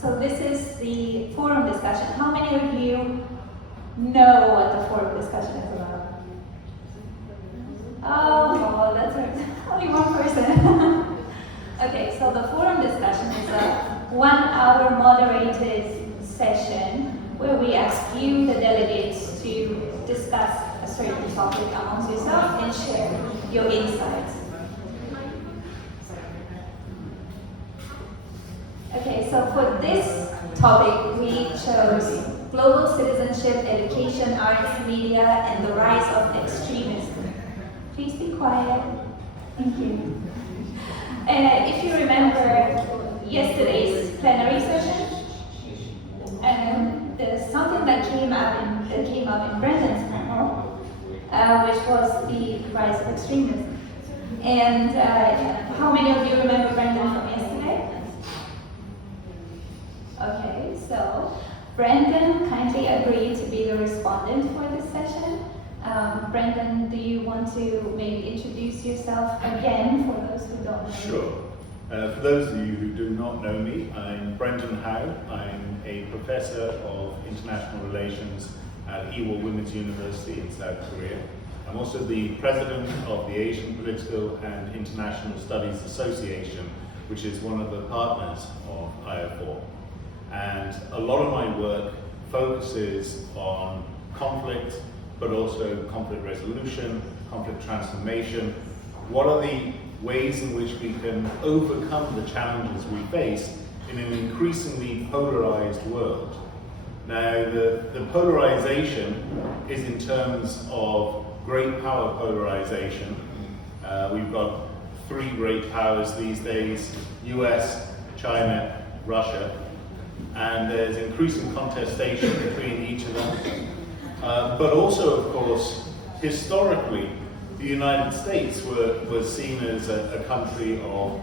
So this is the forum discussion. How many of you know what the forum discussion is about? Oh, that's only one person. Okay, so the forum discussion is a 1-hour moderated session where we ask you, the delegates, to discuss a certain topic amongst yourself and share your insights. Okay, so for this topic, we chose global citizenship, education, arts, media, and the rise of extremism. Please be quiet. Thank you. If you remember yesterday's plenary session, there's something that came up in Brendan's panel, which was the rise of extremism. And how many of you remember Brendan from yesterday? Okay, so Brendan kindly agreed to be the respondent for this session. Brendan, do you want to maybe introduce yourself again for those who don't know? Sure. For those of you who do not know me, I'm Brendan Howe. I'm a professor of international relations at Ewell Women's University in South Korea. I'm also the president of the Asian Political and International Studies Association, which is one of the partners of IAFOR. And a lot of my work focuses on conflict, but also conflict resolution, conflict transformation. What are the ways in which we can overcome the challenges we face in an increasingly polarized world? Now, the polarization is in terms of great power polarization. We've got 3 great powers these days: US, China, Russia. And there's increasing contestation between each of them. But also, of course, historically, the United States was seen as a country of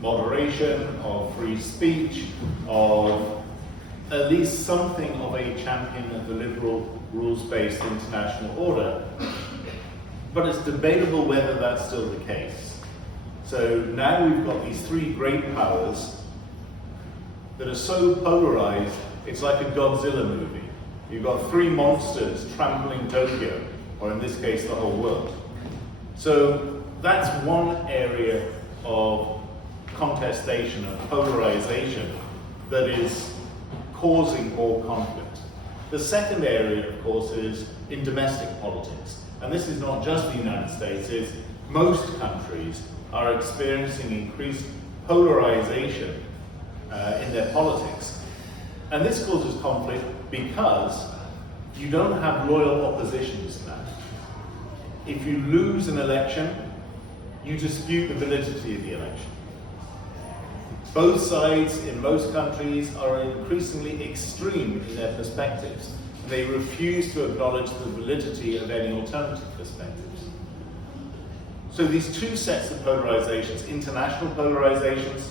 moderation, of free speech, of at least something of a champion of the liberal, rules-based international order. But it's debatable whether that's still the case. So now we've got these 3 great powers that are so polarized, it's like a Godzilla movie. You've got 3 monsters trampling Tokyo, or in this case, the whole world. So that's one area of contestation, of polarization, that is causing more conflict. The second area, of course, is in domestic politics. And this is not just the United States, it's most countries are experiencing increased polarization in their politics. And this causes conflict because you don't have loyal oppositions to that. If you lose an election, you dispute the validity of the election. Both sides in most countries are increasingly extreme in their perspectives. They refuse to acknowledge the validity of any alternative perspectives. So these 2 sets of polarizations, international polarizations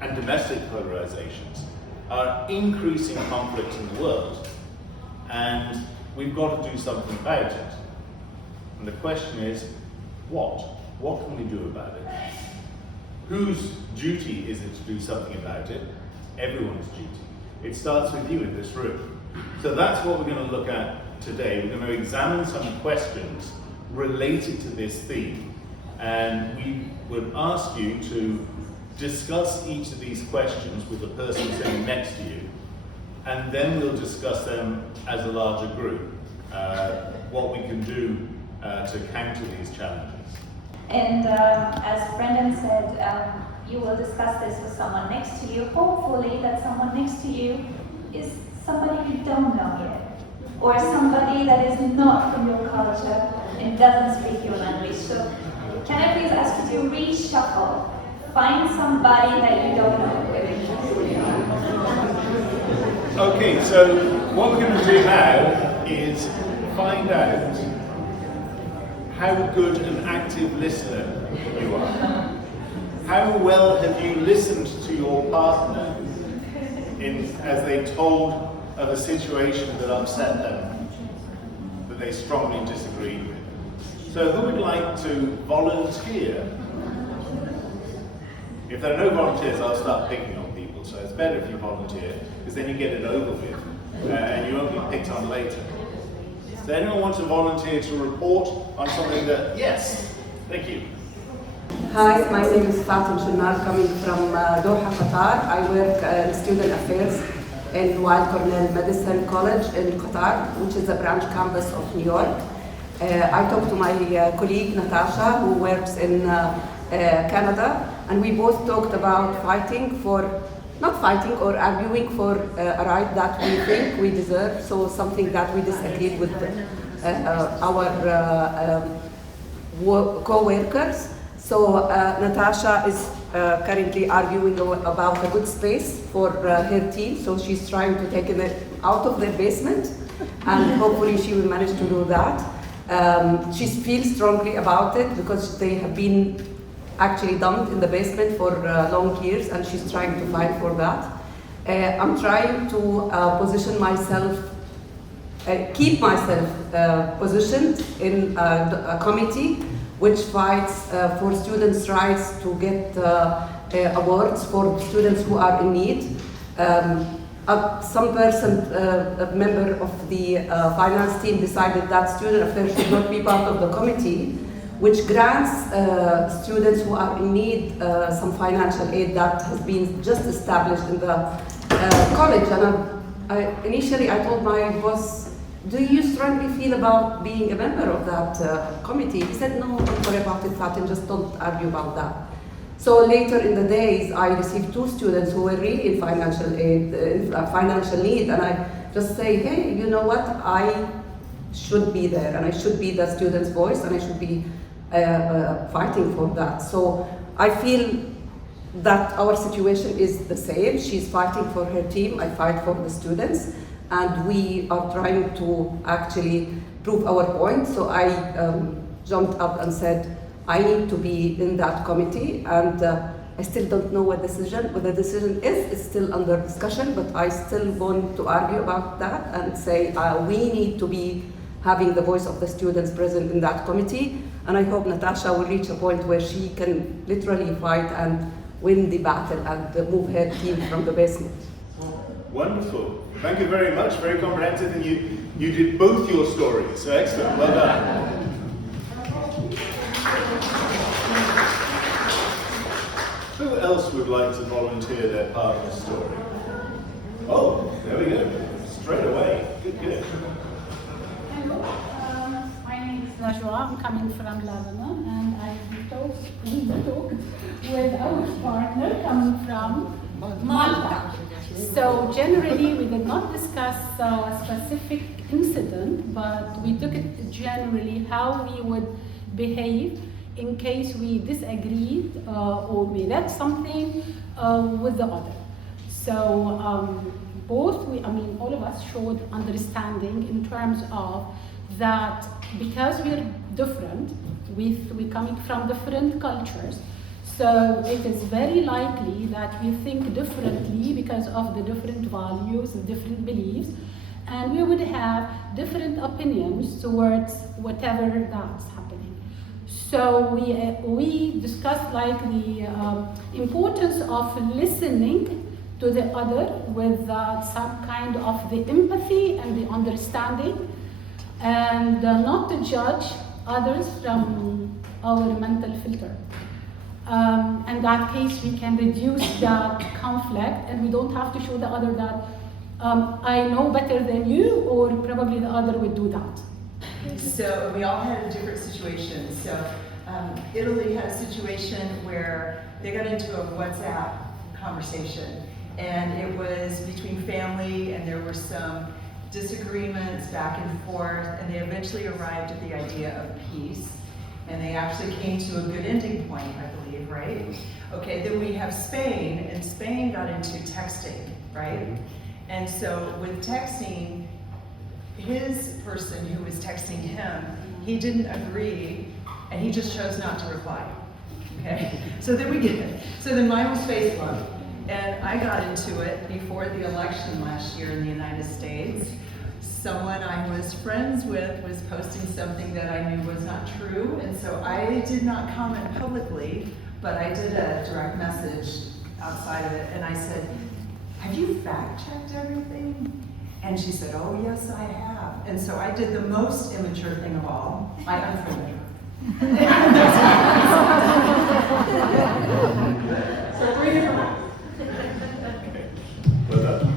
and domestic polarizations, are increasing conflict in the world, and we've got to do something about it. And the question is, what? What can we do about it? Whose duty is it to do something about it? Everyone's duty. It starts with you in this room. So that's what we're going to look at today. We're going to examine some questions related to this theme, and we would ask you to discuss each of these questions with the person sitting next to you, and then we'll discuss them as a larger group, what we can do to counter these challenges. And as Brendan said, you will discuss this with someone next to you. Hopefully that someone next to you is somebody you don't know yet, or somebody that is not from your culture and doesn't speak your language. So can I please ask you to reshuffle? Find somebody that you don't know. Okay, so what we're going to do now is find out how good an active listener you are. How well have you listened to your partner as they told of a situation that upset them, that they strongly disagreed with? So who would like to volunteer? If there are no volunteers, I'll start picking on people, so it's better if you volunteer, because then you get it over with, and you won't be picked on later. Does anyone want to volunteer to report on something that, yes, thank you. Hi, my name is Fatim Shunar, coming from Doha, Qatar. I work in student affairs in Weill Cornell Medicine College in Qatar, which is a branch campus of New York. I talked to my colleague Natasha, who works in Canada, and we both talked about arguing for a right that we think we deserve, so something that we disagreed with our co-workers. So Natasha is currently arguing about a good space for her team, so she's trying to take it out of their basement, and hopefully she will manage to do that. She feels strongly about it because they have been actually dumped in the basement for long years, and she's trying to fight for that. I'm trying to position myself, keep myself positioned in a committee which fights for students' rights to get awards for students who are in need. Some person, a member of the finance team, decided that student affairs should not be part of the committee, which grants students who are in need some financial aid that has been just established in the college. And initially I told my boss, do you strongly feel about being a member of that committee? He said, no, don't worry about it, Fatin, just don't argue about that. So later in the days, I received 2 students who were really in financial aid, financial need, and I just say, hey, you know what? I should be there, and I should be the student's voice, and I should be fighting for that. So I feel that our situation is the same. She's fighting for her team, I fight for the students, and we are trying to actually prove our point. So I jumped up and said, I need to be in that committee, and I still don't know what the decision is. It's still under discussion, but I still want to argue about that and say we need to be having the voice of the students present in that committee. And I hope Natasha will reach a point where she can literally fight and win the battle and move her team from the basement. Wonderful. Thank you very much. Very comprehensive, and you did both your stories. So excellent. Well done. Who else would like to volunteer their part of the story? Oh, there we go. Straight away. Good. Hello, my name is Najwa. I'm coming from Lebanon, and I talked with our partner coming from Malta. So generally, we did not discuss a specific incident, but we took it generally how we would behave in case we disagreed or we read something with the other. So all of us showed understanding in terms of that because we're different, we're coming from different cultures, so it is very likely that we think differently because of the different values, the different beliefs, and we would have different opinions towards whatever that's happening. So we discussed like the importance of listening to the other with some kind of the empathy and the understanding, and not to judge others from our mental filter. In that case, we can reduce that conflict, and we don't have to show the other that I know better than you, or probably the other would do that. So we all had different situations. So Italy had a situation where they got into a WhatsApp conversation, and it was between family, and there were some disagreements back and forth, and they eventually arrived at the idea of peace, and they actually came to a good ending point, I believe, right? Okay, then we have Spain, and Spain got into texting, right? And so with texting, his person who was texting him, he didn't agree, and he just chose not to reply. Okay, so then mine was Facebook, and I got into it before the election last year in the United States. Someone I was friends with was posting something that I knew was not true, and so I did not comment publicly, but I did a direct message outside of it, and I said, have you fact-checked everything? And she said, oh, yes, I have. And so I did the most immature thing of all. I unfriended her. So 3 different ways. Well done.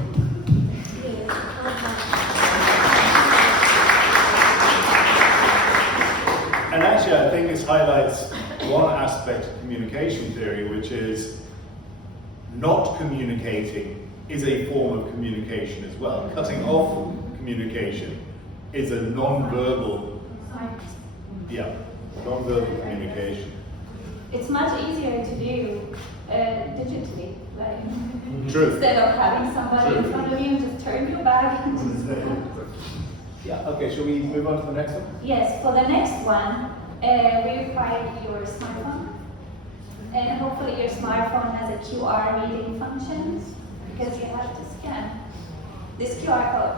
And actually, I think this highlights one aspect of communication theory, which is not communicating is a form of communication as well. Cutting off communication is a non-verbal, non-verbal communication. It's much easier to do digitally, like True. instead of having somebody in front of you, just turn your back and just. Yeah, okay, shall we move on to the next one? Yes, for the next one, we require your smartphone. And hopefully your smartphone has a QR reading function, because you have to scan this QR code.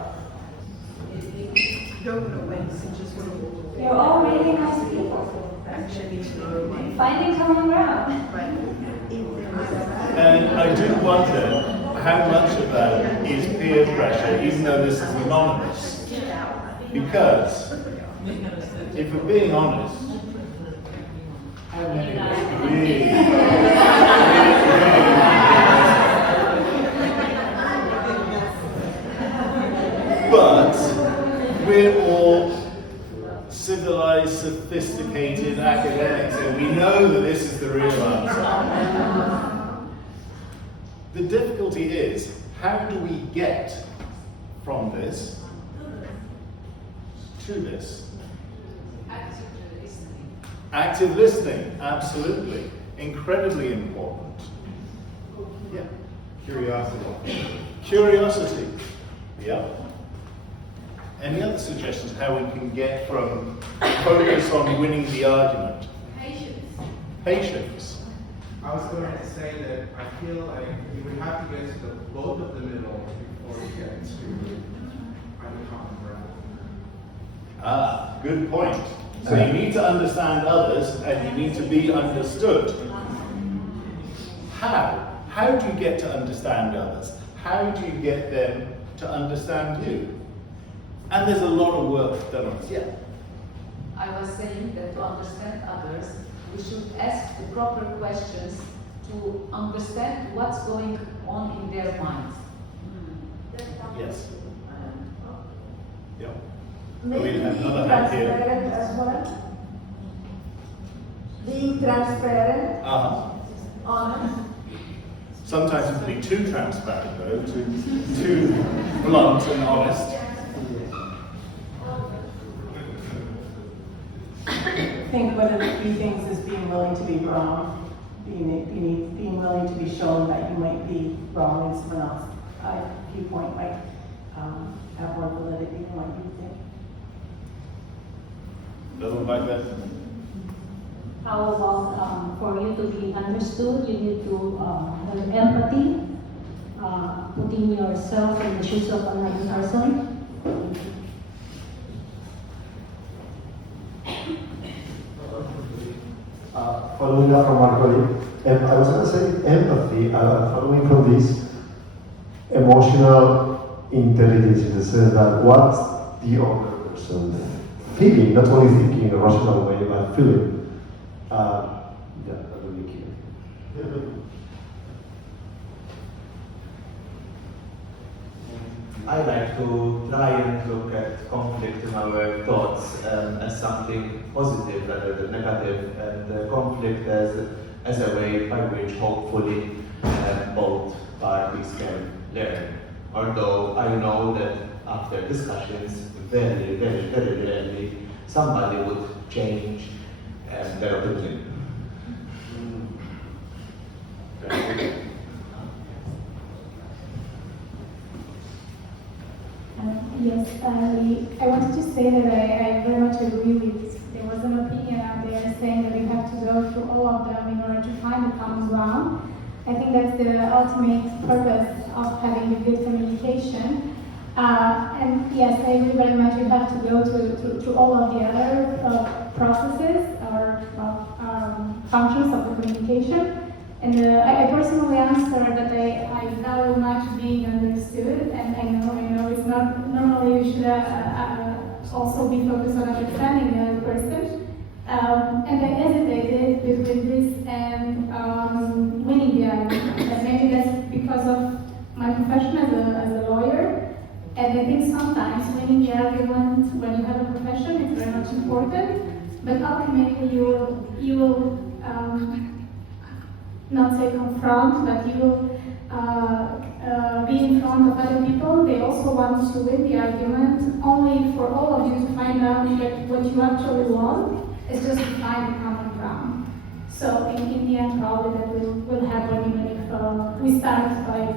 You're all really nice people. Finding common ground. And I do wonder how much of that is peer pressure, even though this is anonymous. Because, if we're being honest, how many of us really? But we're all civilized, sophisticated academics, and we know that this is the real answer. The difficulty is, how do we get from this to this? Active listening, absolutely. Incredibly important. Yeah. Curiosity. Curiosity. Yeah. Any other suggestions how we can get from focus on winning the argument? Patience. I was going to say that I feel like we would have to get to the both of the middle before we get to find a common ground. Ah, good point. So you need to understand others and you need to be understood. How? How do you get to understand others? How do you get them to understand you? And there's a lot of work done on this. Yeah. I was saying that to understand others, we should ask the proper questions to understand what's going on in their minds. Yes. Yeah. Maybe We have being another hand here. transparent as well. Being transparent, honest. Sometimes it can be too transparent though, too blunt and honest. I think one of the key things is being willing to be wrong, being willing to be shown that you might be wrong and someone else's viewpoint might have more validity than what you think. Another one back there. How about for you to be understood, you need to have empathy, putting yourself in the shoes of another person. Following up from our colleague, I was going to say empathy, following from this emotional intelligence in the sense that what's the other person feeling, not only thinking in a rational way, but feeling. That would be key. I like to try and look at conflict in our thoughts as something positive rather than negative, and conflict as a way by which hopefully both parties can learn. Although I know that after discussions, very, very, very rarely somebody would change their opinion. Yes, I wanted to say that I very much agree with, there was an opinion out there saying that we have to go through all of them in order to find the common ground. I think that's the ultimate purpose of having a good communication. And yes, I agree very much, we have to go to all of the other processes or functions of the communication. And I personally answer that I value much being understood, and I know it's not normally you should also be focused on understanding the other person. And I hesitated with this and winning the argument. And maybe that's because of my profession as a lawyer. And I think sometimes winning the argument when you have a profession is very much important, but ultimately you will not say confront, but you will be in front of other people. They also want to win the argument, only for all of you to find out that what you actually want is just to find a common ground. So in the end, probably that will happen even if we start by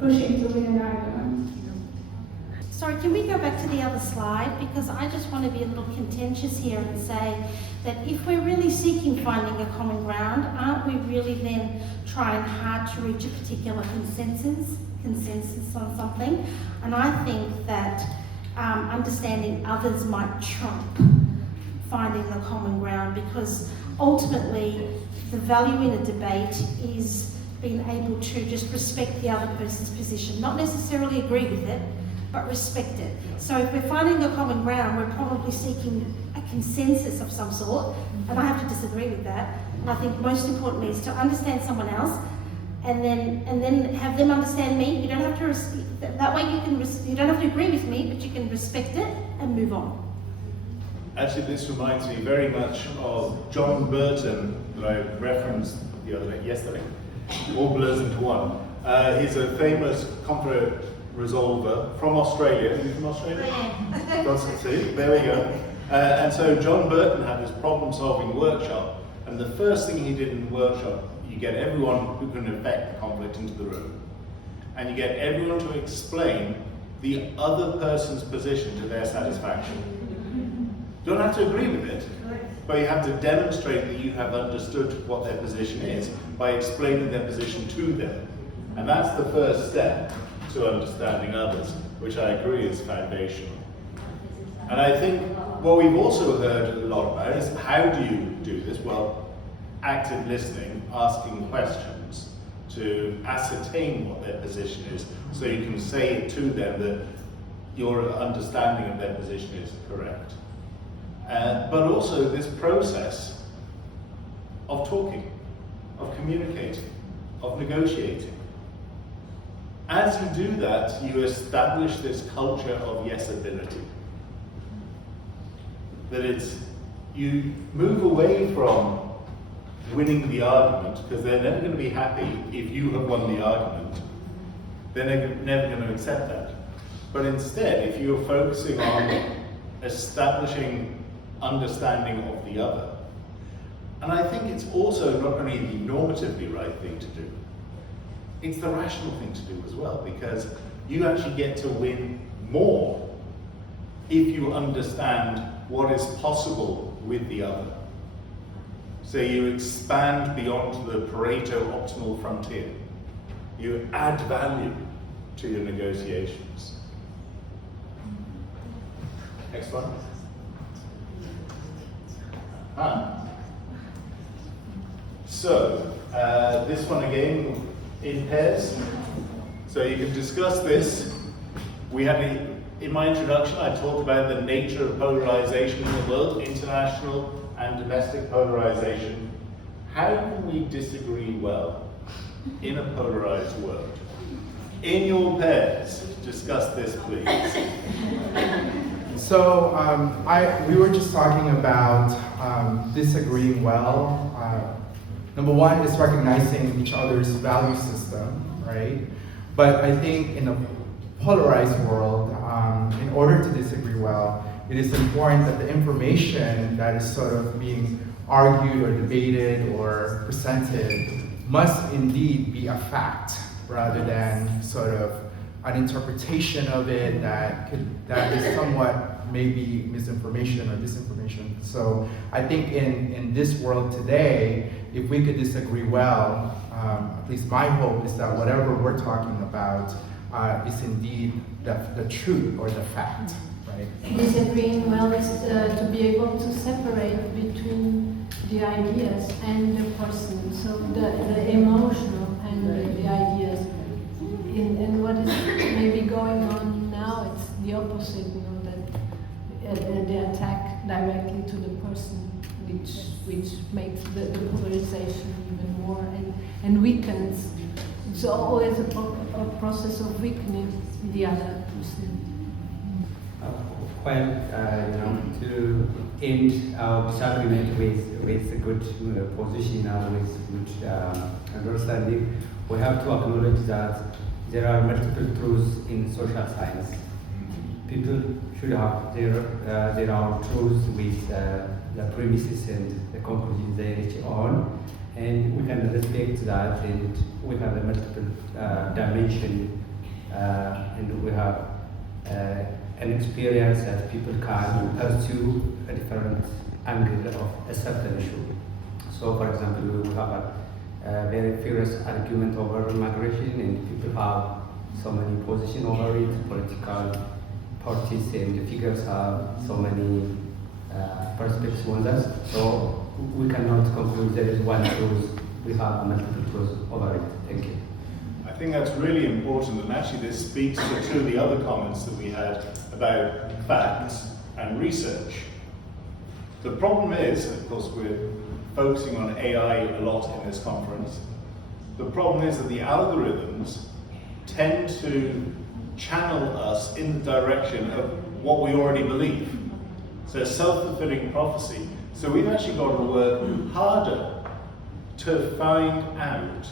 pushing to win an argument. Sorry, can we go back to the other slide? Because I just want to be a little contentious here and say that if we're really seeking finding a common ground, aren't we really then trying hard to reach a particular consensus on something? And I think that understanding others might trump finding the common ground, because ultimately the value in a debate is being able to just respect the other person's position, not necessarily agree with it, but respect it. So if we're finding a common ground, we're probably seeking a consensus of some sort, and I have to disagree with that. And I think most importantly is to understand someone else, and then have them understand me. You don't have to that way you don't have to agree with me, but you can respect it and move on. Actually, this reminds me very much of John Burton, that I referenced yesterday. All blurs into one. He's a famous conflict resolver from Australia. Are you from Australia? See, there we go. And so John Burton had this problem-solving workshop, and the first thing he did in the workshop, you get everyone who can affect the conflict into the room, and you get everyone to explain the other person's position to their satisfaction. You don't have to agree with it, but you have to demonstrate that you have understood what their position is by explaining their position to them. And that's the first step to understanding others, which I agree is foundational. And I think what we've also heard a lot about is how do you do this? Well, active listening, asking questions to ascertain what their position is, so you can say to them that your understanding of their position is correct. But also this process of talking, of communicating, of negotiating. As you do that, you establish this culture of yes-ability. That you move away from winning the argument, because they're never going to be happy if you have won the argument. They're never going to accept that. But instead, if you're focusing on establishing understanding of the other, and I think it's also not only the normatively right thing to do, it's the rational thing to do as well, because you actually get to win more if you understand what is possible with the other. So you expand beyond the Pareto optimal frontier. You add value to your negotiations. Next one. So, this one again in pairs. So you can discuss this. We had in my introduction, I talked about the nature of polarization in the world, international and domestic polarization. How can we disagree well in a polarized world? In your pairs, discuss this, please. So we were just talking about disagreeing well. Number one is recognizing each other's value system, right? But I think in a polarized world, in order to disagree well, it is important that the information that is sort of being argued or debated or presented must indeed be a fact, rather than sort of an interpretation of it that is somewhat maybe misinformation or disinformation. So I think in this world today, if we could disagree well, at least my hope is that whatever we're talking about is indeed the truth or the fact, right? Disagreeing well is to be able to separate between the ideas and the person, so the emotional and the ideas. And what is maybe going on now, it's the opposite, you know, that they attack directly to the person, which makes the polarization even more and weakens. It's always a process of weakening the other person. To end our disagreement with a good position and with good understanding, we have to acknowledge that there are multiple truths in social science. People should have their own truths with the premises and the conclusions they reach on, and we can respect that, and we have a multiple dimension, and we have an experience that people can pursue a different angle of a certain issue. So, for example, we have a very fierce argument over migration, and people have so many positions over it. Political parties and figures have so many perspectives on that. So we cannot conclude there is one truth. We have multiple truths over it. Thank you. I think that's really important, and actually this speaks to two of the other comments that we had about facts and research. The problem is, of course, we're focusing on AI a lot in this conference. The problem is that the algorithms tend to channel us in the direction of what we already believe. So self-fulfilling prophecy. So we've actually got to work harder to find out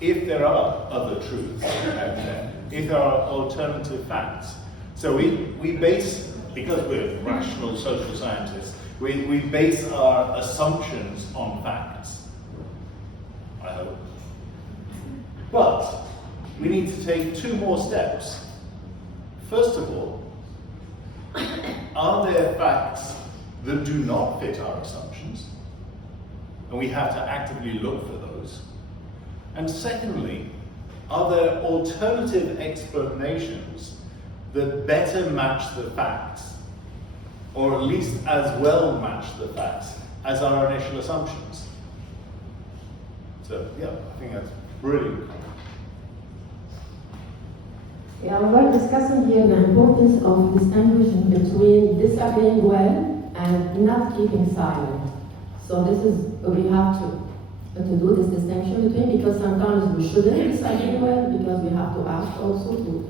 if there are other truths out there, if there are alternative facts. So we base, because we're rational social scientists, we base our assumptions on facts, I hope. But we need to take two more steps. First of all, are there facts that do not fit our assumptions? And we have to actively look for those. And secondly, are there alternative explanations that better match the facts, or at least as well match the facts as our initial assumptions? So yeah, I think that's brilliant. Yeah, we're discussing here the importance of distinguishing between disagreeing well and not keeping silent. So this is, we have to do this distinction between, because sometimes we shouldn't disagree well, because we have to act also to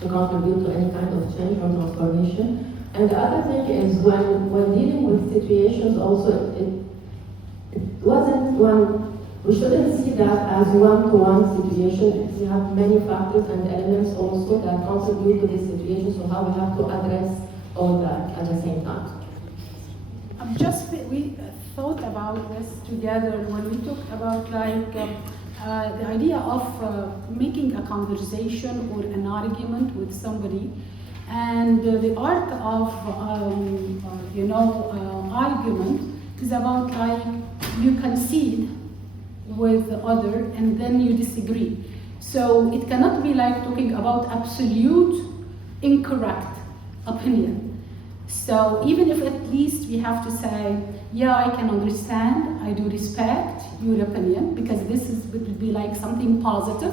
contribute to any kind of change or transformation. And the other thing is when dealing with situations also, it wasn't one, we shouldn't see that as one-to-one situation. We have many factors and elements also that contribute to this situation, so how we have to address all that at the same time. We thought about this together when we talked about the idea of making a conversation or an argument with somebody, and the art of argument is about you concede with the other and then you disagree. So it cannot be like talking about absolute incorrect opinion. So even if at least we have to say, yeah, I can understand, I do respect your opinion, because this would be like something positive,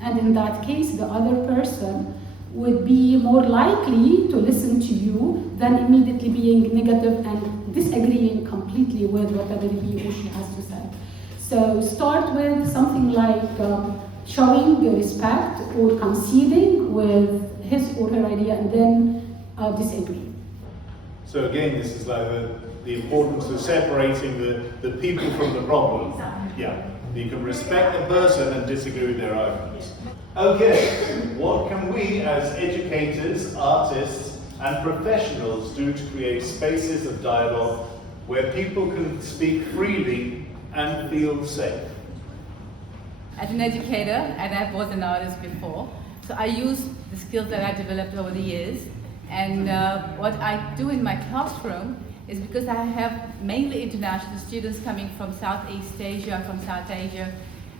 and in that case the other person would be more likely to listen to you than immediately being negative and disagreeing completely with whatever he or she has to say. So start with something like showing the respect or conceding with his or her idea, and then disagree. So again, this is like the importance of separating the people from the problem. Yeah, you can respect the person and disagree with their arguments. Okay, what can we as educators, artists, and professionals do to create spaces of dialogue where people can speak freely and feel safe? As an educator, and I was an artist before, so I use the skills that I developed over the years. And what I do in my classroom is, because I have mainly international students coming from Southeast Asia, from South Asia,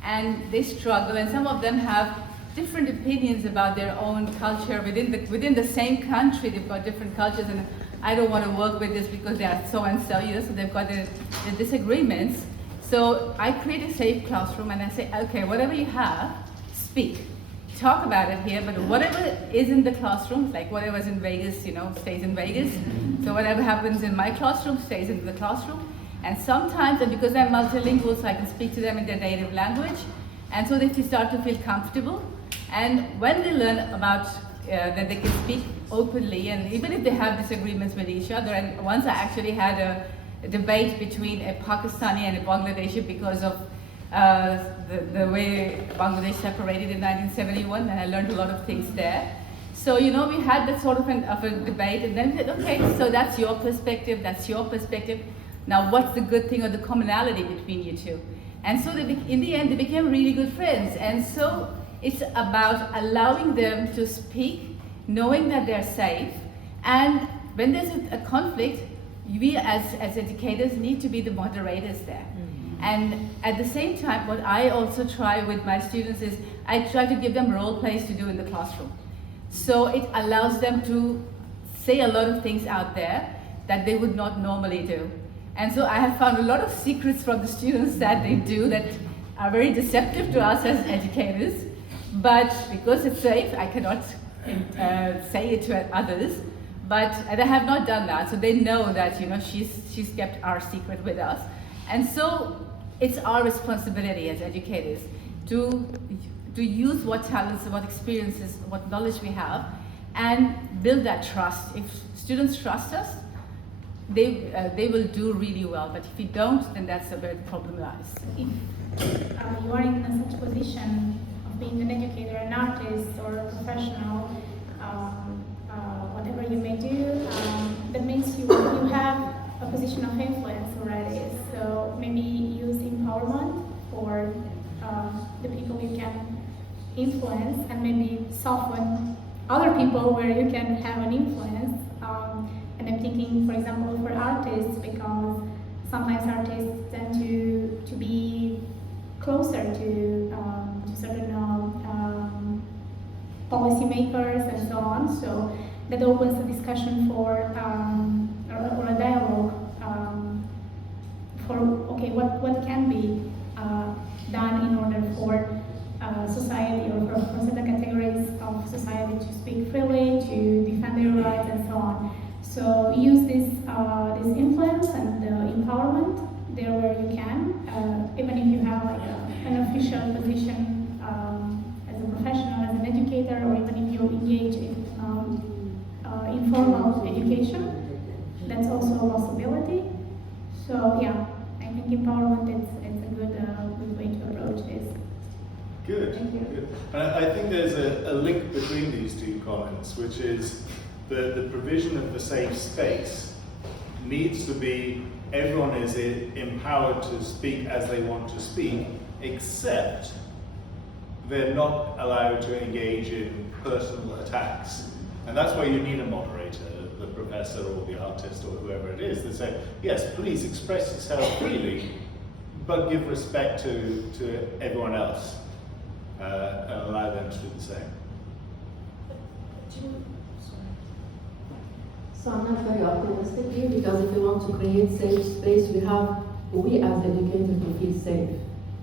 and they struggle, and some of them have different opinions about their own culture within the same country. They've got different cultures, and I don't want to work with this because they are so and so, so they've got the disagreements. So I create a safe classroom and I say, okay, whatever you have, speak. Talk about it here, but whatever is in the classroom, like whatever's in Vegas, stays in Vegas. So whatever happens in my classroom stays in the classroom. And sometimes, and because I'm multilingual, so I can speak to them in their native language, and so they start to feel comfortable. And when they learn about that they can speak openly, and even if they have disagreements with each other, and once I actually had a debate between a Pakistani and a Bangladeshi because of the way Bangladesh separated in 1971, and I learned a lot of things there. So, we had that sort of a debate, and then we said, okay, so that's your perspective, that's your perspective. Now, what's the good thing or the commonality between you two? And so in the end, they became really good friends. And so it's about allowing them to speak, knowing that they're safe. And when there's a conflict, we as educators need to be the moderators there. And at the same time, what I also try with my students is I try to give them role plays to do in the classroom. So it allows them to say a lot of things out there that they would not normally do. And so I have found a lot of secrets from the students that they do that are very deceptive to us as educators. But because it's safe, I cannot say it to others. And I have not done that, so they know that she's kept our secret with us. And so it's our responsibility as educators to use what talents, what experiences, what knowledge we have, and build that trust. If students trust us, they will do really well. But if you don't, then that's where the problem lies. If you are in such a position of being an educator, an artist, or a professional, whatever you may do, that means you have a position of influence already. So maybe use empowerment for the people you can influence, and maybe soften other people where you can have an influence. And I'm thinking, for example, for artists, because sometimes artists tend to be closer to certain policymakers and so on. So that opens a discussion for or a dialogue for what can be done in order for society or for certain categories of society to speak freely, to defend their rights and so on. So use this influence and empowerment there where you can, even if you have like an official position as a professional, as an educator, or even if you engage in informal education, that's also a possibility. So yeah, I think empowerment is a good way to approach this. Good. Thank you. Good. And I think there's a link between these two comments, which is the provision of the safe space needs to be everyone is empowered to speak as they want to speak, except they're not allowed to engage in personal attacks. And that's why you need a moderator, the professor or the artist or whoever it is, that say, yes, please express yourself freely, but give respect to everyone else and allow them to do the same. So I'm not very optimistic here, because if we want to create safe space, we as educators to feel safe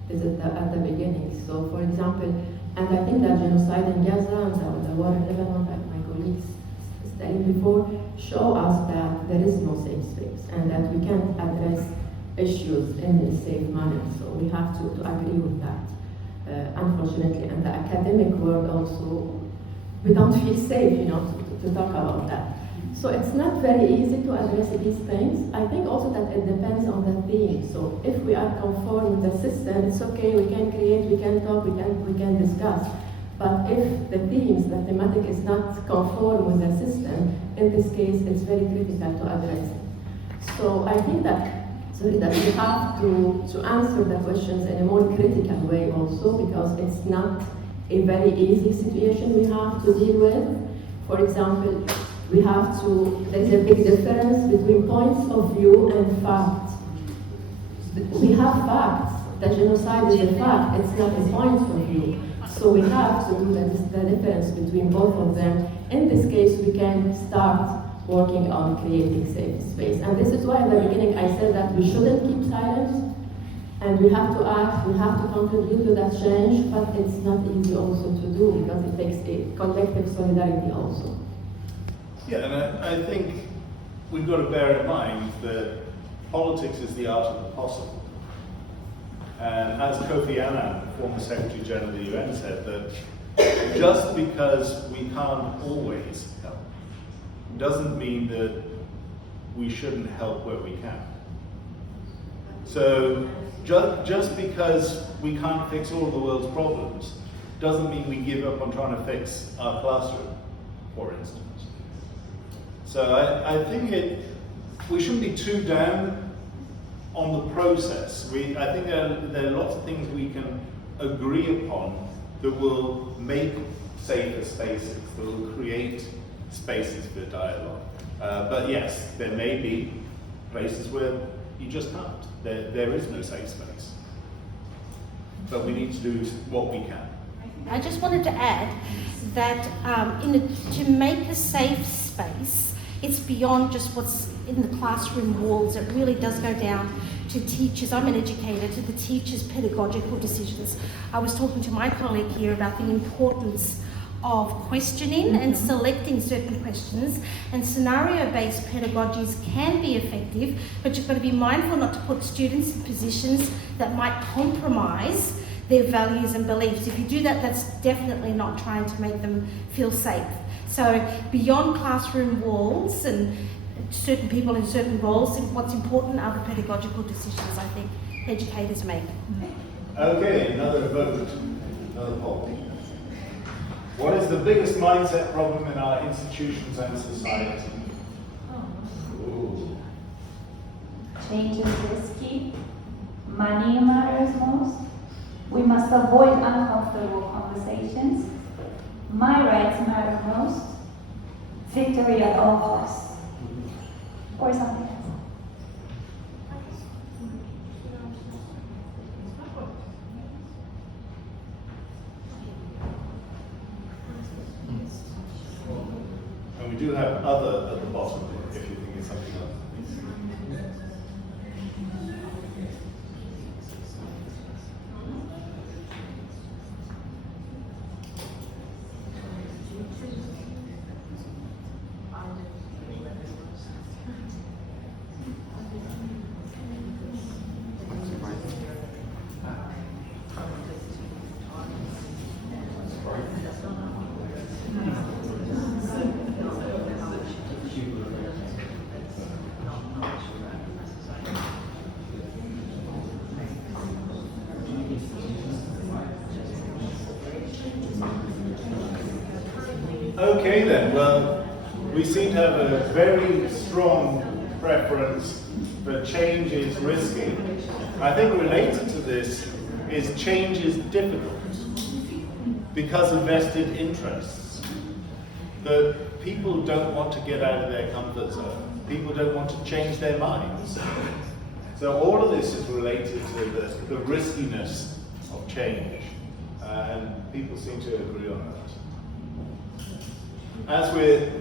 is at the beginning. So for example, and I think that genocide in Gaza and the war in Lebanon, like my colleagues studied before, show us that there is no safe space and that we can't address issues in a safe manner. So we have to agree with that, unfortunately. And the academic world also, we don't feel safe, to talk about that. So it's not very easy to address these things. I think also that it depends on the theme. So if we are conform with the system, it's okay, we can create, we can talk, we can discuss. But if the themes, the thematic is not conform with the system, in this case, it's very critical to address it. So I think that we have to answer the questions in a more critical way also, because it's not a very easy situation we have to deal with. For example, there's a big difference between points of view and facts. We have facts. The genocide is a fact, it's not a point of view. So we have to do the difference between both of them. In this case, we can start working on creating safe space. And this is why at the beginning I said that we shouldn't keep silent, and we have to act, we have to contribute to that change, but it's not easy also to do because it takes a collective solidarity also. Yeah, and I think we've got to bear in mind that politics is the art of the possible. And as Kofi Annan, former Secretary General of the UN, said, that just because we can't always help doesn't mean that we shouldn't help where we can. So just because we can't fix all of the world's problems doesn't mean we give up on trying to fix our classroom, for instance. So I think we shouldn't be too down on the process. I think there are lots of things we can agree upon that will make safer spaces, that will create spaces for dialogue. But yes, there may be places where you just can't. There is no safe space. But we need to do what we can. I just wanted to add that to make a safe space, it's beyond just what's in the classroom walls. It really does go down to teachers. I'm an educator, to the teachers' pedagogical decisions. I was talking to my colleague here about the importance of questioning and selecting certain questions, and scenario-based pedagogies can be effective, but you've got to be mindful not to put students in positions that might compromise their values and beliefs. If you do that, that's definitely not trying to make them feel safe. So beyond classroom walls and certain people in certain roles, what's important are the pedagogical decisions I think educators make. Okay, another vote, another poll. What is the biggest mindset problem in our institutions and society? Ooh. Change is risky. Money matters most. We must avoid uncomfortable conversations. My rights matter most. Victory at all costs. Or something else. And we do have other at the bottom if you think it's something else. Okay then, well, we seem to have a very strong preference for change is risky. I think related to this is change is difficult because of vested interests. That people don't want to get out of their comfort zone. People don't want to change their minds. So all of this is related to the riskiness of change, and people seem to agree on that. As we're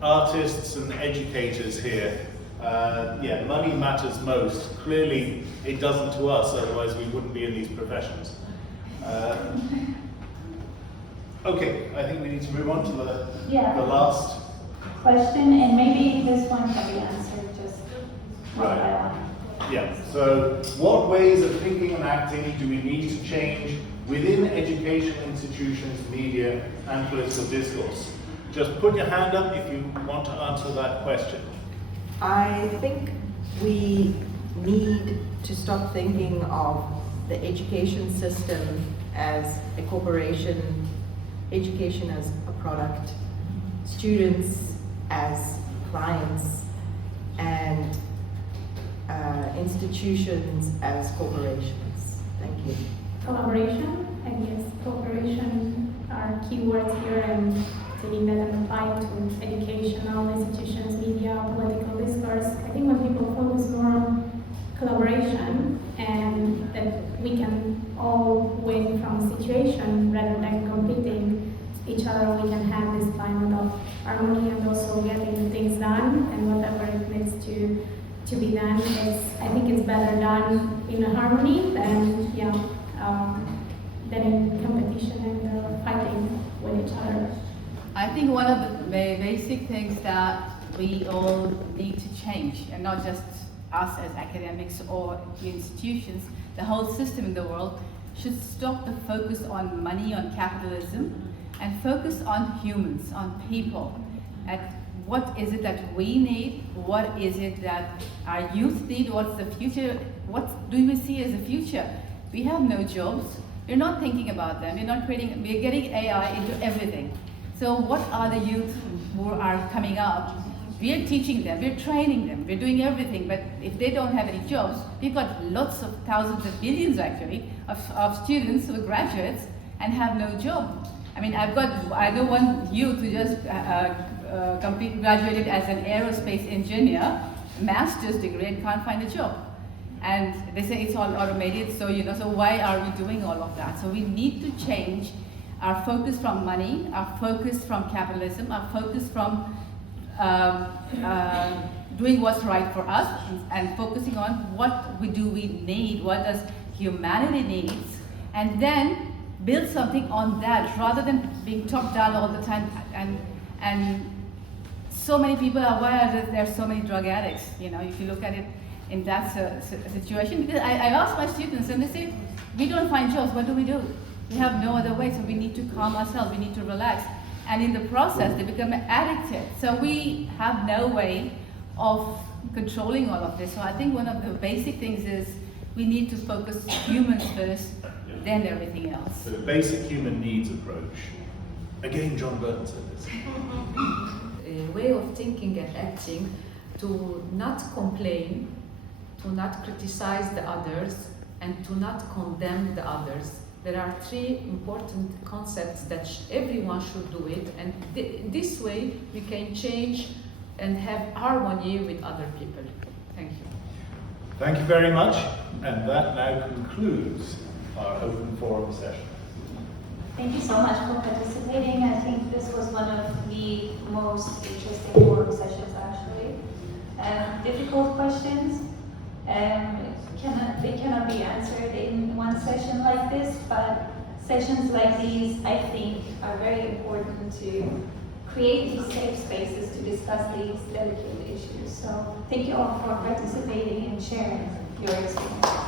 artists and educators here, yeah, money matters most. Clearly, it doesn't to us, otherwise we wouldn't be in these professions. Okay, I think we need to move on to the last question, and maybe this one can be answered just one by one. Yeah, so what ways of thinking and acting do we need to change within education institutions, media, and political discourse? Just put your hand up if you want to answer that question. I think we need to stop thinking of the education system as a corporation, education as a product, students as clients, and institutions as corporations. Thank you. Collaboration, I guess cooperation are keywords here, and taking that and applying to educational institutions, media, political discourse. I think when people focus more on collaboration and that we can all win from a situation, harmony and also getting things done, and whatever it needs to be done I think it's better done in a harmony than than in competition and fighting with each other. I think one of the basic things that we all need to change, and not just us as academics or institutions, the whole system in the world should stop the focus on money, on capitalism, and focus on humans, on people. At what is it that we need? What is it that our youth need? What's the future? What do we see as the future? We have no jobs. We're not thinking about them. We're getting AI into everything. So what are the youth who are coming up? We're teaching them, we're training them, we're doing everything, but if they don't have any jobs, we've got lots of thousands of millions actually of students who are graduates and have no job. I mean, I know one youth who just graduated as an aerospace engineer, master's degree, and can't find a job. And they say it's all automated, so so why are we doing all of that? So we need to change our focus from money, our focus from capitalism, our focus from doing what's right for us, and focusing on what we need, what does humanity needs, and then build something on that rather than being top down all the time. And so many people are, why are there so many drug addicts? If you look at it in that situation, because I ask my students and they say, we don't find jobs, what do? We have no other way, so we need to calm ourselves, we need to relax. And in the process, they become addicted. So we have no way of controlling all of this. So I think one of the basic things is we need to focus humans first, then everything else. So basic human needs approach. Again, John Burton said this. A way of thinking and acting to not complain, to not criticize the others, and to not condemn the others. There are three important concepts that everyone should do it, and this way we can change and have harmony with other people. Thank you. Thank you very much, and that now concludes our open forum session. Thank you so much for participating. I think this was one of the most interesting forum sessions actually. Difficult questions. They cannot be answered in one session like this, but sessions like these, I think, are very important to create these safe spaces to discuss these delicate issues. So thank you all for participating and sharing your experience.